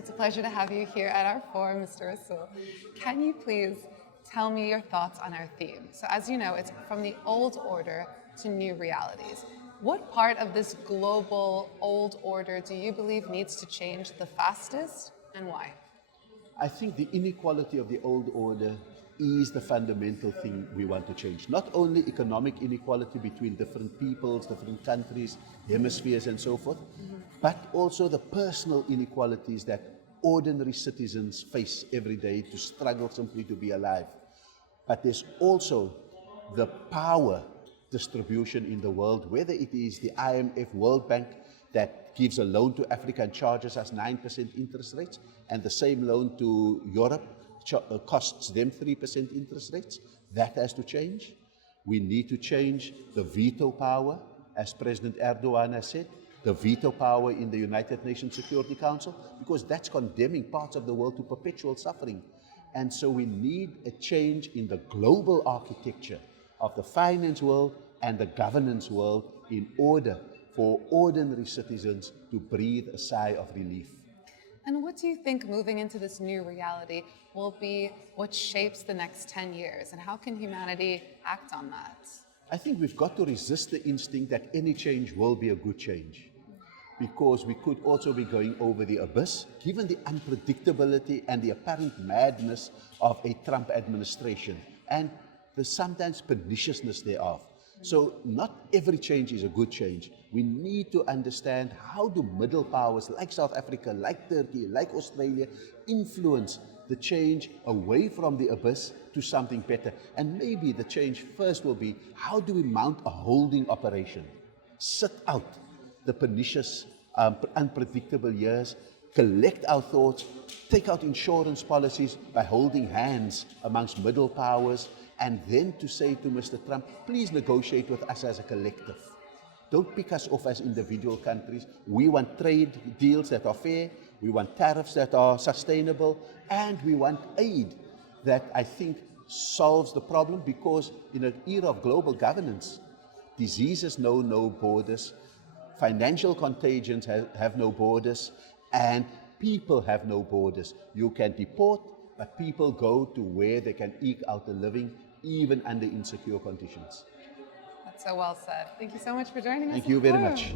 It's a pleasure to have you here at our forum, Mr. Rasool. Can you please tell me your thoughts on our theme? So as you know, it's from the old order to new realities. What part of this global old order do you believe needs to change the fastest and why? I think the inequality of the old order is the fundamental thing we want to change. Not only economic inequality between different peoples, different countries, hemispheres and so forth, but also the personal inequalities that ordinary citizens face every day to struggle simply to be alive. But there's also the power distribution in the world, whether it is the IMF, World Bank, that gives a loan to Africa and charges us 9% interest rates, and the same loan to Europe costs them 3% interest rates. That has to change. We need to change the veto power, as President Erdogan has said, the veto power in the United Nations Security Council, because that's condemning parts of the world to perpetual suffering. And so we need a change in the global architecture of the finance world and the governance world in order for ordinary citizens to breathe a sigh of relief. And what do you think moving into this new reality will be what shapes the next 10 years? And how can humanity act on that? I think we've got to resist the instinct that any change will be a good change, because we could also be going over the abyss, given the unpredictability and the apparent madness of a Trump administration and the sometimes perniciousness thereof. So not every change is a good change. We need to understand how do middle powers like South Africa, like Turkey, like Australia influence the change away from the abyss to something better. And maybe the change first will be, how do we mount a holding operation? Sit out the pernicious, unpredictable years, collect our thoughts, take out insurance policies by holding hands amongst middle powers, and then to say to Mr. Trump, please negotiate with us as a collective. Don't pick us off as individual countries. We want trade deals that are fair, we want tariffs that are sustainable, and we want aid that I think solves the problem, because in an era of global governance, diseases know no borders, financial contagions have no borders, and people have no borders. You can deport, but people go to where they can eke out a living, even under insecure conditions. That's so well said. Thank you so much for joining us. Thank you very much.